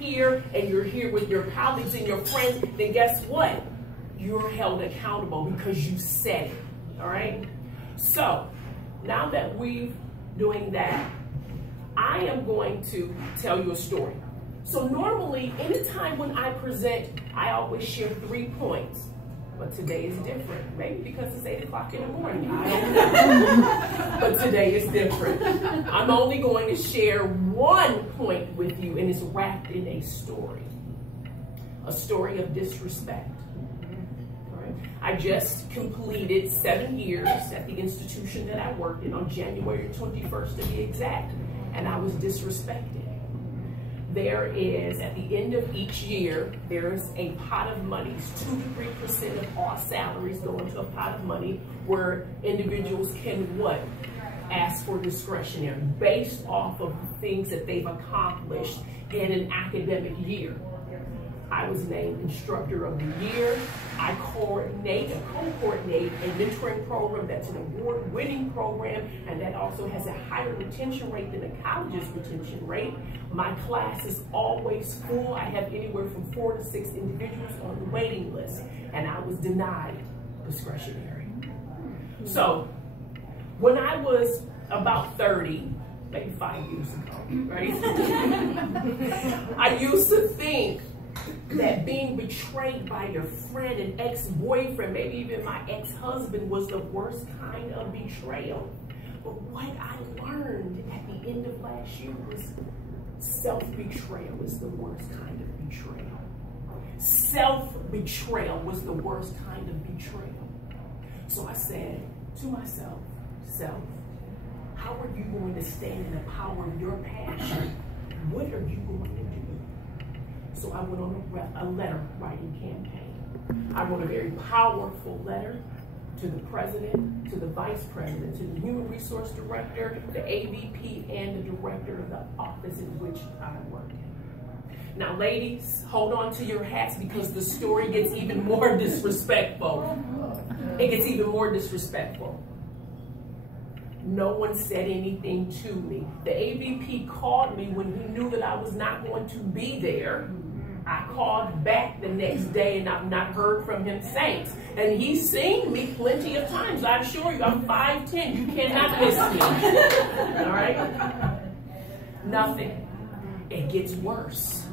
here and you're here with your colleagues and your friends, then guess what? You're held accountable because you said it, all right? So now that we've doing that, I am going to tell you a story. So normally, anytime when I present, I always share 3 points. But today is different. Maybe because it's 8 o'clock in the morning. I don't know. But today is different. I'm only going to share 1 point with you, and it's wrapped in a story. A story of disrespect. All right? I just completed 7 years at the institution that I worked in on January 21st to be exact. And I was disrespected. There is, at the end of each year, there's a pot of money, 2 to 3% of all salaries go into a pot of money where individuals can what? Ask for discretionary based off of the things that they've accomplished in an academic year. I was named Instructor of the Year. I co-coordinate a mentoring program that's an award-winning program, and that also has a higher retention rate than the college's retention rate. My class is always full. I have anywhere from 4 to 6 individuals on the waiting list, and I was denied discretionary. So when I was about 30, maybe 5 years ago, right? I used to think that being betrayed by your friend and ex-boyfriend, maybe even my ex-husband, was the worst kind of betrayal. But what I learned at the end of last year was self-betrayal is the worst kind of betrayal. Self-betrayal was the worst kind of betrayal. So I said to myself, self, how are you going to stand in the power of your passion? What are you going to do? So I went on a letter writing campaign. I wrote a very powerful letter to the president, to the vice president, to the human resource director, the AVP, and the director of the office in which I work in. Now, ladies, hold on to your hats because the story gets even more disrespectful. It gets even more disrespectful. No one said anything to me. The AVP called me when he knew that I was not going to be there. I called back the next day and I've not heard from him since. And he's seen me plenty of times. I assure you, I'm 5'10". You cannot miss me. All right? Nothing. It gets worse.